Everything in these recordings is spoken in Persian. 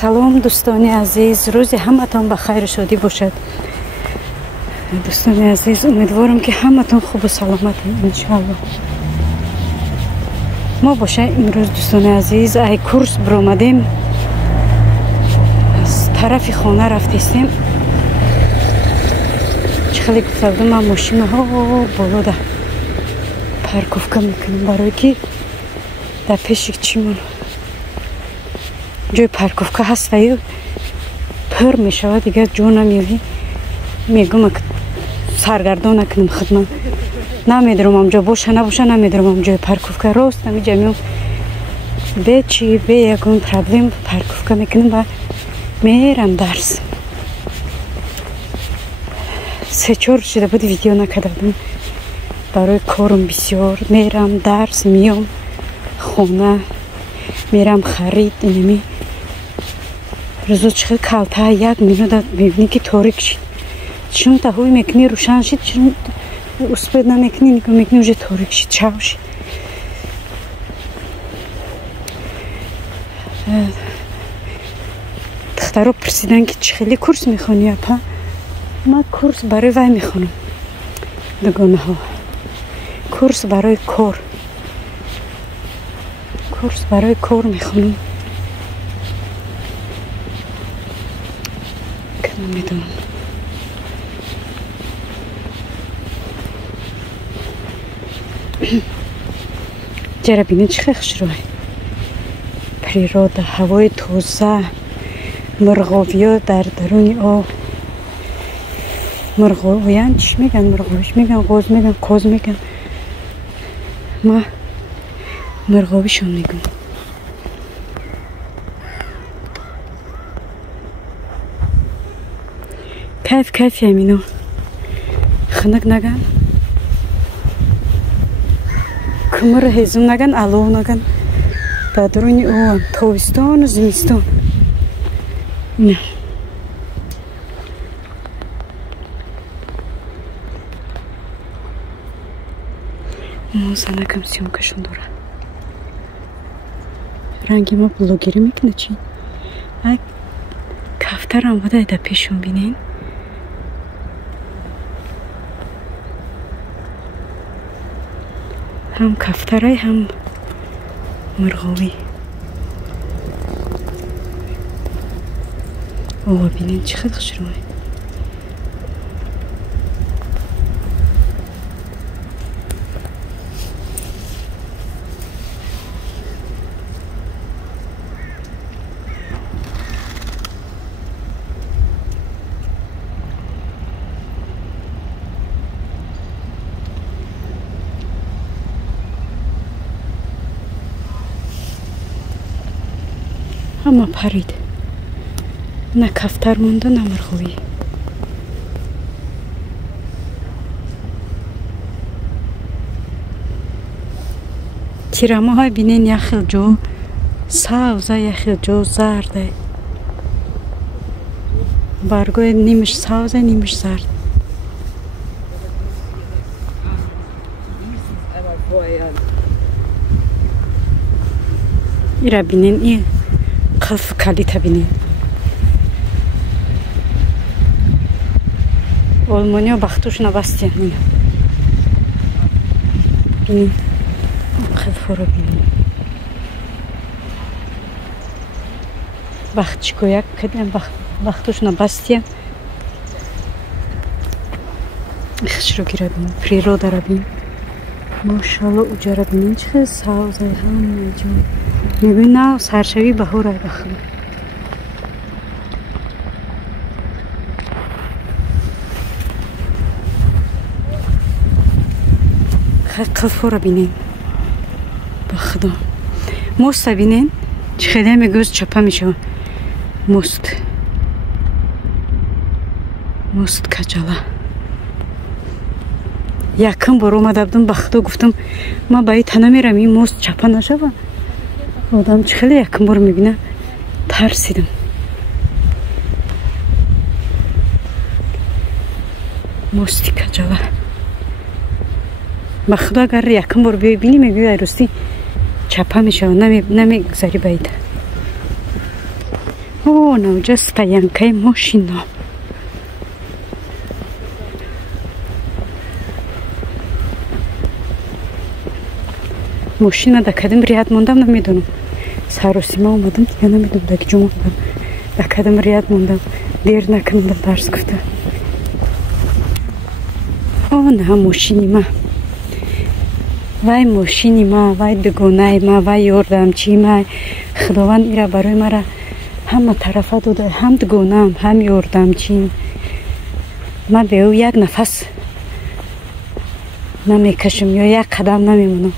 سلام دوستان عزیز، روز همتون بخیر و شادی باشد. دوستان عزیز، امیدوارم که همتون خوب و سلامتین انشاءالله. ما باشه امروز دوستان عزیز ای کورس برآمدیم، از طرف خانه رفتیم. چخلی گفته بودم من ماشین ها بالا ده پارکوفکا میکنم برای که در پیش چیمون جای پارکوفکا هست و پر میشود دیگه جو نمیوی. میگم سرگردان نکنم خدمت، نمیدونم اونجا باشه نباشه، نمیدونم اونجا پارکوفکا راست نمیجا میام به چی به یکون پرابلم پارکوفکا میکنم و میرم درس. 3-4 شده بود ویدیو نکردم برای کارم بسیار. میرم درس، میام خونه، میرم خرید. اینمی روزو چقدر کلته 1 مینوت میبینی که تاریک شد. چون تهوی میکنی روشن شد، چون اسپید نمیکنی نگاه میکنی اونجا تاریک شد چاو شد. دخترها پرسیدن که چخیلی کورس میخونی اپا؟ من کورس برای وای میخونم دگونه ها، کورس برای کار، کورس برای کار میخونم که نمیدونم. جره بینید چه خوش روی پریراده، هوای تازه، مرغاوی ها در درون آب. مرغاویان چی میگن؟ مرغاویش میگن، قوز میگن، کاز میگن. ما مرغاویشون میگم. کیف یمینو خنک نگن، کمر هزم نگن، علو نگن. در درون او تابستان و زمستان. نه موزه نکم سیمکشون داره. رنگی ما بلوگری میکنه چی؟ کفتر هم بوده در پیشون بینین. هم کفتره هم مرغاوی. اوه بینین چقدر خوش روی. همه پرید، نه کفتر مونده نه مرغاوی. تیرما های بینین یخیل جو سبزه، یخیل جو زرده. برگوی نیمش سبزه نیمش زرد. ایره بینین این قلف کلیته بینین. آلمانیا بختوش نبستین این بینین قلف رو بینین. بخت چکو یک کدیم بختوش نبستین. خش رو گیره بینین، پریراده رو بینین. ماشالله اوجا رو بینین چه سازه همه جا. میبین نه سرشوی بهار ای بخیر. قلفا رو بینین با خدا. مست بینین چخیلی میگوز چپه میشه. مست کجاله. یکم بار اومده بودم با خدا گفتم ما باید تنه میرم این مست چپه نشه. آدم چخیلی یکم بار میبینه ترسیدم. مستی کجاله بخدا اگر یکم بار ببینی میگوی ایرستی چپه میشه و نمیگذاری باید. Он уже стоянкой машина. Машина да кадим рият мондам намедонам. Саросима омадам я намедонам да ки ҷумо будам. Да кадим рият мондам. Дер накунам да дарс гуфта. Он ҳам машини ма. Вай машини ма, вай дугонаи ма, вай ёрдамчии ма. Худованд ира барои мара ҳама тарафа дода, ҳам дугонаам, ҳам ёрдамчиим. Ман бе ӯ як нафас намекашам ё як қадам намемонам.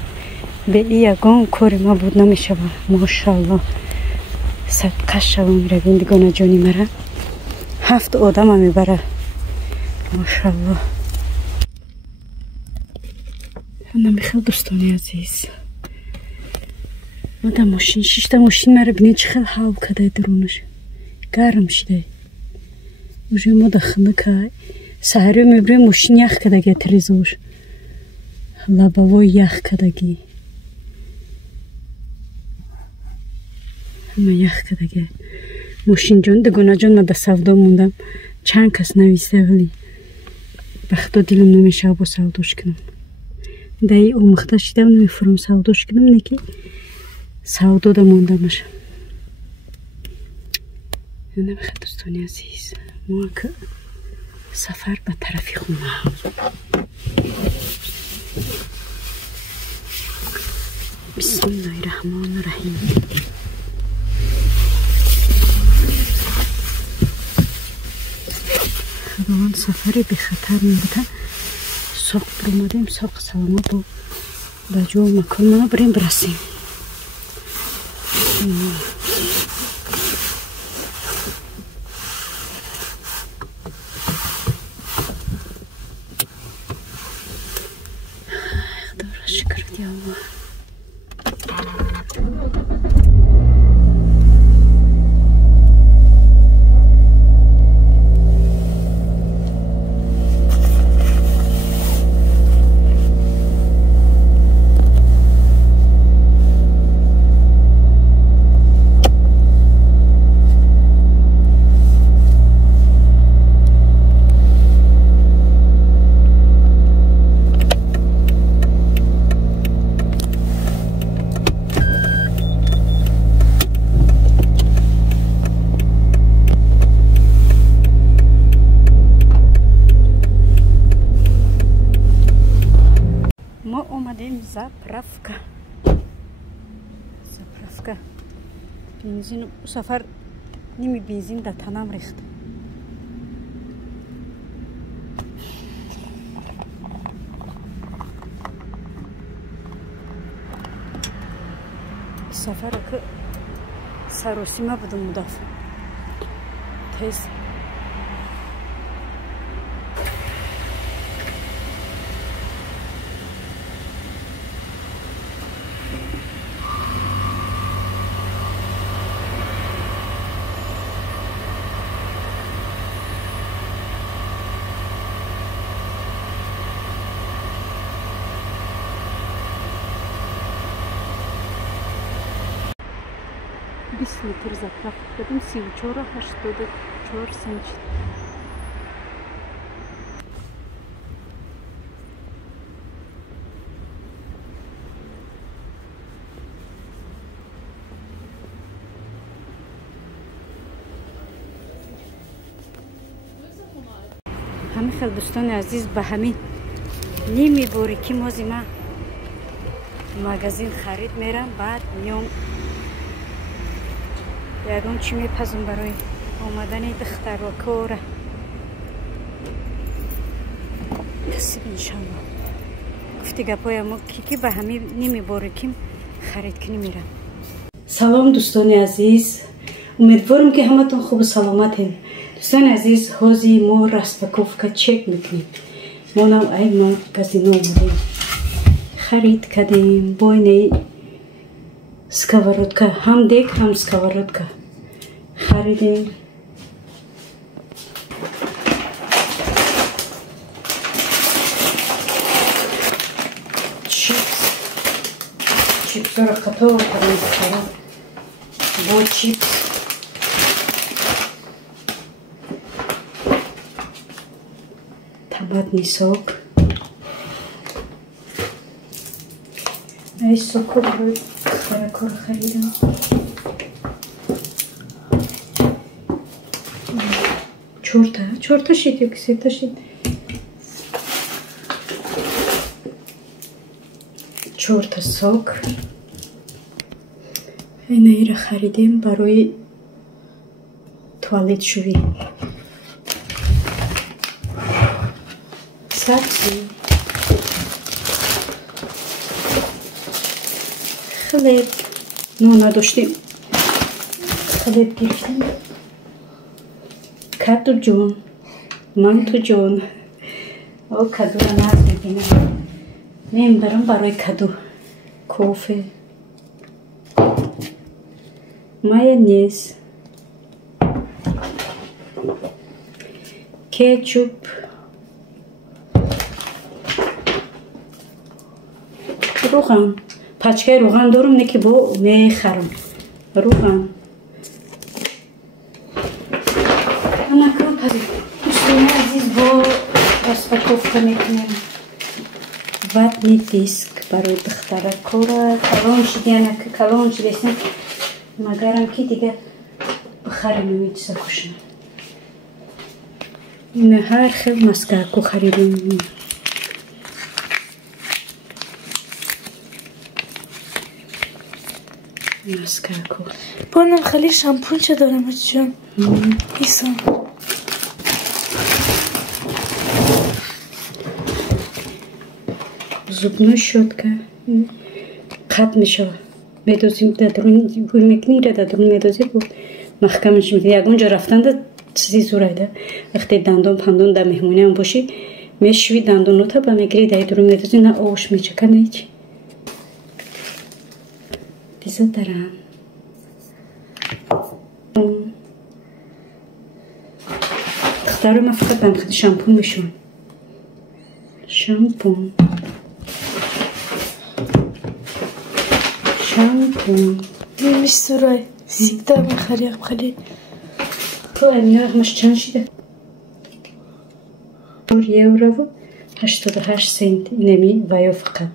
Бе и ягон кори ма буд намешава. Мошалло. Садқа шавам равин дугонаҷони мара. 7 одама мебара. Мошалло. Намехел дӯстони азиз. Мада машин 6 машин мара бинед чӣ хел ҳав кадай дуронаш. Гарм шидай. Уже мода хунукай. Саҳарё мебирем машин ях кадаги трезош. Лабавой ях кадаги. Ҳама ях кадаги. Машинҷон дугонаҷон мада савдо мондам. Чанд кас нависта вали. Ба худо дилам намешава бо савдош кунам. Дай омӯхта шидам намефурам савдош кунам неки савдо да мондамаш. Намехад дӯстони азиз. Мо ак сафар ба тарафи хуна. Бисмиллаҳир-раҳмонир-раҳим. Худованд сафари бехатар мебуда. Соқ биромадем, соқ саломат ба ҷо макон мана бирем бирасем. Худоро шукр ди Аллоҳ. Заправка. Заправка. Бензин у сафар ними бензин да танам рехт. Сафар ак саросима будам мудаф. Тез литр заправка кардем 34,84 сент. ҳамин хел дӯстони азиз ба ҳамин ними бори ки мози ма магазин харид мерам баъд миём ягон чӣ мепазам барои омадани духтарва кора касиб иншалло гуфти гапоямо ки ба ҳамин ними бориким харид кунӣ мерам. Салом дӯстони азиз, умедворам ки ҳаматон хубу саломатем. Дӯстони азиз, ҳози мо распаковка чек мекунем. мо навъай магазин омадем харид кардем бойни сковородка, ҳам дег, ҳам сковородка харидем. чипсро қатор кардем бо чипс томатный сок. Ай соку харакор харидам. Чорта шид ёки сета шид. Чорта сок. Энаира харидем барои туалетшӯвӣ. Сабзӣ. Хлеб. Ну, надоштим. Хлеб гирифтем. Каду ҷон. Манту ҷон. О, кадура наз мебинам. Мебарам барои каду. Кофе. Майонез. Кетчуп. Руған. Пачкаи руған дорум, не ки бо мехарам. Руған. Устуна азиз бо распаковка мекунем. Ватный диск барои духтара кора. Калон шидиана, калон шидесин. Магарам ки дига бихарим мечиса кушна. Ина ҳар хел маскаку харидем. Маскаку. Бонам хали шампунча дорам ачон. Исон. Зубной щетка. Қат мешава. Медозим дадрун мекнира дадрун медози бо махкамш мекни. Ягонҷо рафтанда чизи зурайда. Вақте дандон пандон да меҳмониам боши мешви дандонота ба мегири дай дурун медози на ош мечака на ҳич. Дезодорант. Духтару ма фақат бам хади шампун мешавам. Шампун. Шампун. Мимиш сурай. Сигда мехарям хали. То аминах чанд шида? 4 евро 88 сент. Инами ваё фақат.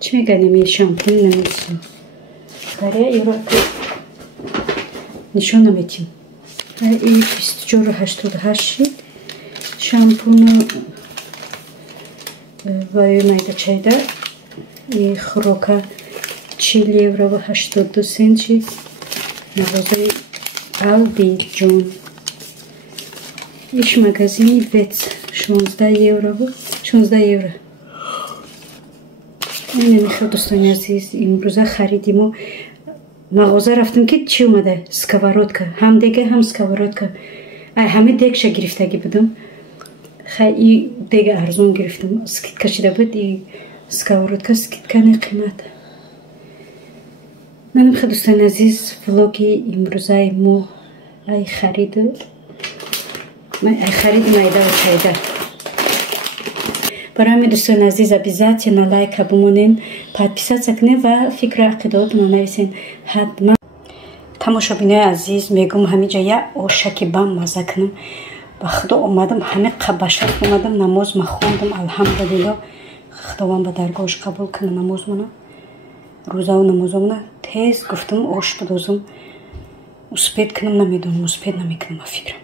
Чӣ мегӯяд инами шампун намесам? Харя евро нишон наметим. И 24,88 шид. Шампуну ваё майда чайда. И хрока 40 евро 82 сент шид. Мағозаи Алби Ҷон. Иш магазини Вец 16 евро. 16 евро. Немихел дӯстони азиз, имрӯза харидиму мағоза рафтам ки чӣ омада? Сковородка. Ҳам дега, ҳам сковородка. Ай ҳамаи дегша гирифтагӣ будам. Хай и дега арзон гирифтам. Скидка шида буд и сковородка скидка не қимат. Нанамхел дӯстони азиз, влоги имрӯзаи мо ай хариди майдаву чайда. Барои ҳамин дӯстони азиз обязательно лайка бимонен, подписаться кунен ва фикру ақидоатонро нависен. Ҳатман тамошобинои азиз, мегӯм ҳаминҷа як ошаки бамаза кунам. Ба худо омадам, ҳамин қабашак омадам, намоз ма хондам, алҳамдулилло. Худованд ба даргоҳаш қабул кунад намозмона. Рӯзаву намозамона тез гуфтам ош бидозам. Успед кунам намедонам, успед намекунам ба фикрам.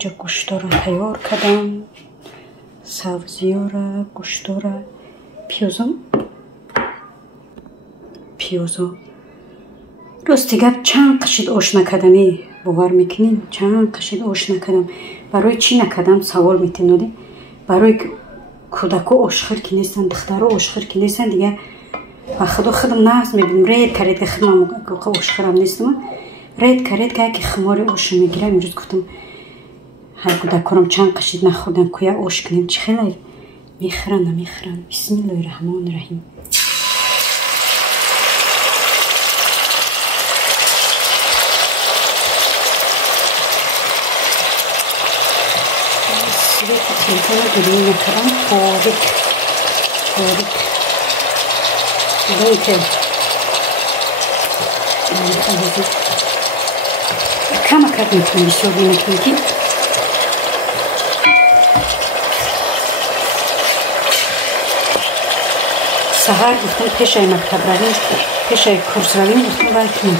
Ҷа гӯштора тайёр кардам. Сабзиёра, гӯштора, пиёзо. Рости гап чанд қашид ош накардам, бовар мекунем, чанд қашид ош накардам. Барои чӣ накардам савол метиноди? Барои кӯдако ошхӯр ки нестанд, духтаро ошхӯр ки нестанд, дига ба худо худам нағз мебинам. Ред каред ки худам ошхӯрам нестам. Ред каред ки аки химори ош мегирам. Имрӯз гуфтам ҳар кӯдакорам чанд қашид нахӯрданд, кӯя ош кунем, чӣ хелай мехӯранд намехӯранд. Бисмиллоҳи раҳмони раҳим. Телефона гирӣ накардам. Торик. Кама кард метавонам бисёр наметавонам ки Sahar gittim peşay maktablarım, peşay kurslarım gittim ve ettim.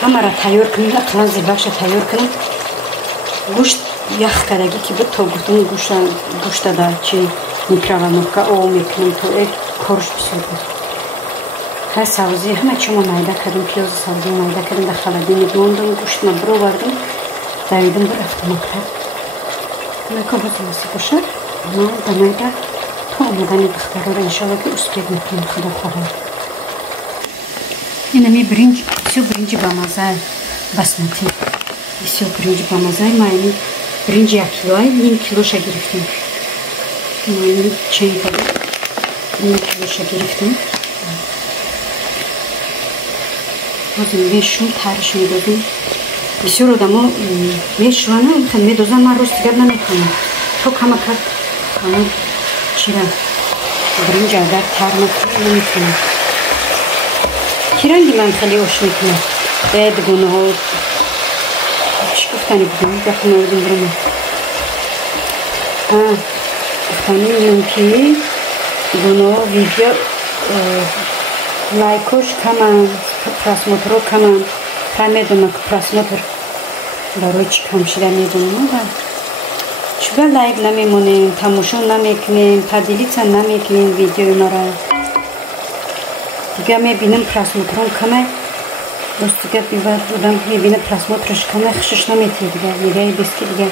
Hamara tayyor kınım, akılan zilbaşa tayyor kınım. Guşt yax kadagi ki bu togurtun guşta da ki mikrovalnovka o meknim to ek koruş pişirdi. Ha savzi hama çuma mayda kadın piyozu savzi mayda kadın da haladini dondum guştma bro vardım. Davidim bir hafta maktab. Ne kabuzması kuşar. Ama da mayda to olmadan dıktarır inşallah ki üspek meknim kadar falan. Yine mi birinci bamazay basmati. Все, birinci bamazay mayını birinci kiloya 1000 kiloşa giriftim. Mayını çayı tabi 1000 kiloşa giriftim. Hazım meşhur tarih medozum. Все odamı meşhurana medozan maruz tigabna mekanım. Çok ama kat kanı çira. Birinci agar tarmak mekanım. Kirangi man khali hoş mekanım. Bed bunu Tani bugün yakın öldüm durumu. Tani ki bunu video lajkoš kaman prasmotro kaman kamedomak prasmotr daroç kamşira medonu da. Çünkü like namemone tamoşon nameknem padilica nameknem video mara. Diga me benim prasmotrom kamay Dostika biber dodam yine prasmotroş kamay xışış nameti diga nigay beski diga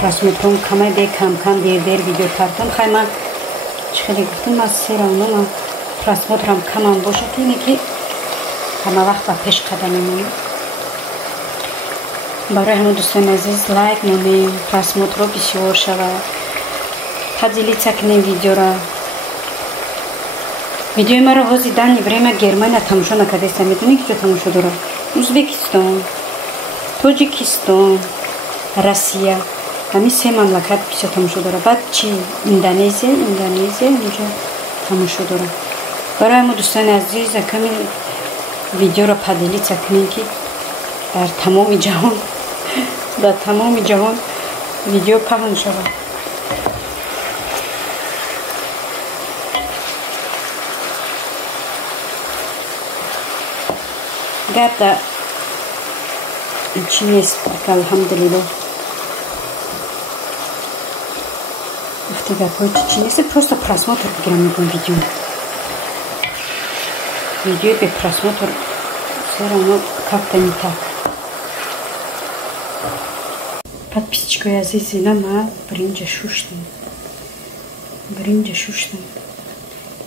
prasmotrom kamay de kam der video tartam xayma çıkılı gittim masseram ama prasmotrom kaman boşatayım ki kama vaqta peş qadamim برای همه دوستان عزیز لایک نمیم پراسموت رو بسیار شود поделиться کنیم ویدیو را ویدیو ما را حوزی دانی برای ما گرمانیا تماشا نکردستم میدونی که تماشا داره ازبکستان توجیکستان روسیه همین سه مملکت بسیار تماشا داره بعد چی اندونزیا اینجا تماشا داره برای همه دوستان عزیز کمی ویدیو را поделиться کنیم که در تمام جهان ویدیو پخش شود گرد چی نیست الحمدلله گفته گرد چی نیست просто просмотр بگیرم میگم ویدیو به просмотр все равно как-то не так подписчики азизина ма биринҷи шуштам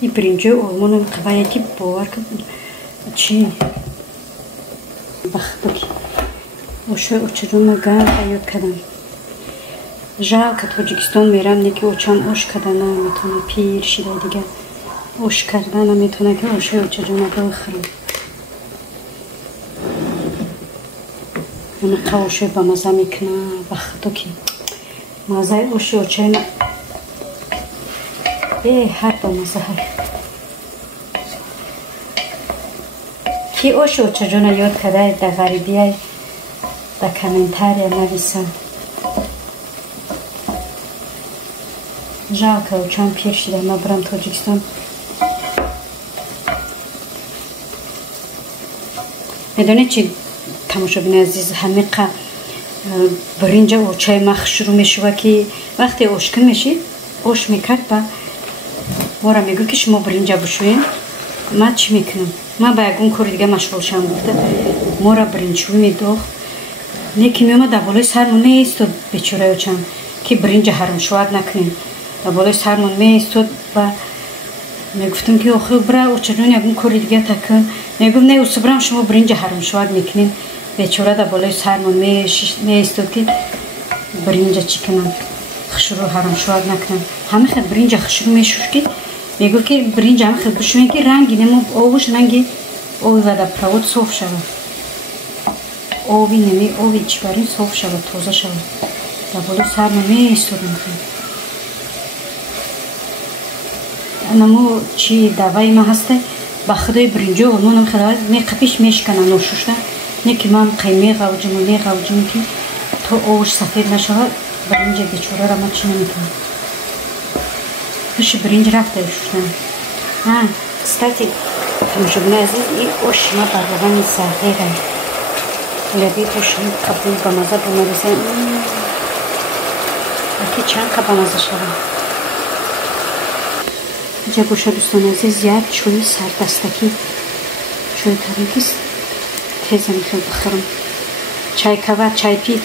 и биринҷи олмонам қаваяки бовар чи бахтуки ошо очаҷона ган аёд кадам жалко тоҷикистон мерам неки очам ош кардан наметона пир шида дига ош кардан наметона ки ошои очаҷона бихӯрам Ona kavuşuyor bamaza mikna baktı ki mazay uşuyor çayna her bamaza hay ki uşuyor çocuğuna yod kadar da garibiye da komentarya navisan жалко uçan pirşide mabram Tojikistan medone çi тамошобин азиз ҳамиқа биринҷа очаи ма шурӯъ мешава ки вақте ошкин мешид ош мекард ба мора мегӯ ки шумо биринҷа бишӯем ма чӣ мекунам ма ба ягон кори дига машғул шавам гуфта мора биринҷшӯӣ медохт неки меомад дар болои сармон меистод бечораи очам ки биринҷа ҳаромшавад накунем дар болои сармон меистод ба мегуфтам ки охир бира очаҷон ягон кори дига такун мегуфт не усубрам шумо биринҷа ҳаромшавад мекунем бечора дар болои сармон меистод ки биринҷа чӣ кунам хушрӯ ҳаромшавад накунам ҳама хел биринҷа хушрӯ мешуш ки мегуфт ки биринҷа ҳама хел бишӯем ки ранги немо овуш ранги оби водопровод соф шавад оби неми оби чибарин соф шавад тоза шавад дар болои сармон меистодам намо чӣ даваи ма ҳастай ба худои биринҷо олмонам хелава меқапиш мешиканам ношушта неки ман қай меғавҷум ки то овуш сафед нашавад биринҷа бечораро ма чӣ наметавонам ҳуши биринҷ рафта шуштам кстати, тамошобини азиз, ин оши ма ба равғани зағира. Лаби оши қабул ба маза ба мараса. Аки чанд қа ба маза шава. Иҷа боша дӯстон азиз, як чойи сардастаки. Чой тарикис теза мехел бихӯрам. Чайкава, чайпит.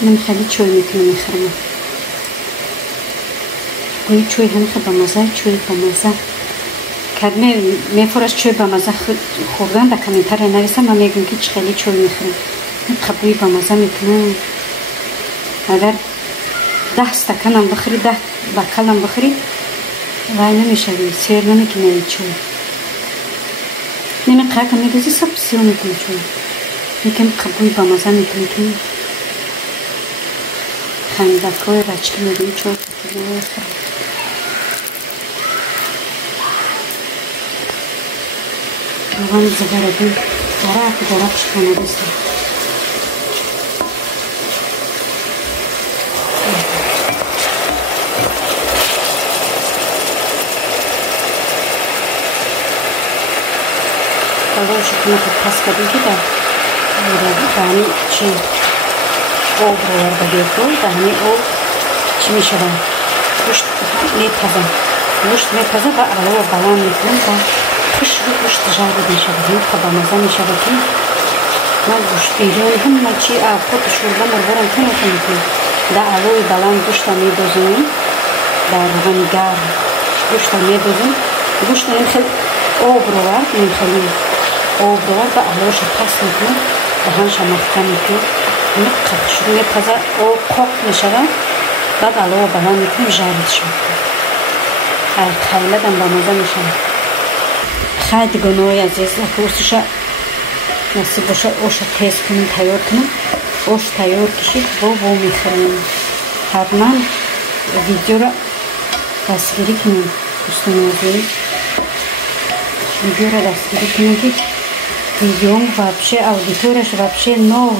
Ман хеле чой мекунам мехӯрам. Гӯи чой ҳамиха ба маза, чой ба маза. Кадме мефураш чой ба маза хӯрдан да комментария нависа, ман мегӯям ки чӣ хеле чой мехӯрам. Қабуи ба маза мекунам. Агар 10 стаканам бихӯри, 10 бокалам бихӯри, вай намешавӣ, сер намекунавӣ чой. Неми қака медозӣ, саб сиё мекунӣ чой. Якам қабуи ба маза мекунӣ ки хандакҳои рачки медоӣ чой мехӯрам. Раван загарадин дарак шиканадиста. Хорошо, мы тут паскадики, да. Они чи обрывар бадету, да они чи мешава. Пушт не таза. Пушт не таза, ба алова балан мекунем, да. Пушт жари мешава, не таба маза мешава ки. Ман пушт ирёни ҳама чи афот шурба марворам канакам. Да алови балан пушта медозем, да равани гарм. Пушта медозем, пушта нехел обрывар, нехели. Обрывар ба алоша пас мекунем, даҳанша махкам мекунем. Меқақ шуд мепаза, қоқ мешава, баъд алова баланд мекунем, жаридш мекунем. Ай қайладам ба маза мешава. Хай дигонои азиз, акусуша насиб боша оша тез кунем, тайёр кунем. Ош тайёр кишид, во мехӯрем. Ҳатман видеоро дастгирӣ кунем, дӯстони азиз. Видеоро дастгирӣ кунем ки видеом вообще, аудиторияш вообще нол.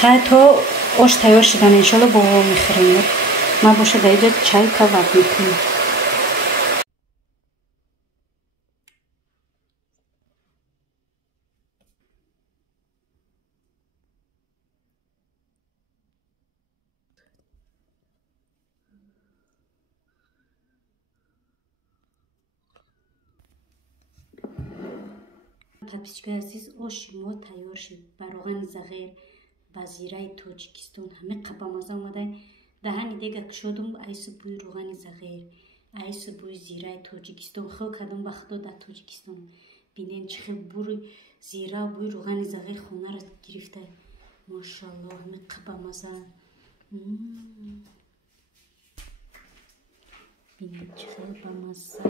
Хай то ош тайёр шидан, иншалло бо во мехӯрем. Ман боша дар инҷа чай кавак мекунам. Подписчикои азиз, оши мо тайёр шуд. Ба равғани зағир, ба зираи Тоҷикистон, ҳамиқа ба маза омада. Даҳани дега кушодум, айсу бӯи равғани зағир, айсу бӯи зираи Тоҷикистон. хел кардам ба худо дар Тоҷикистон. Бинем чӣ хел бӯи зира, бӯи равғани зағир хонаро гирифта. Машалло, ҳамиқа ба маза. Бинем чӣ хел ба маза.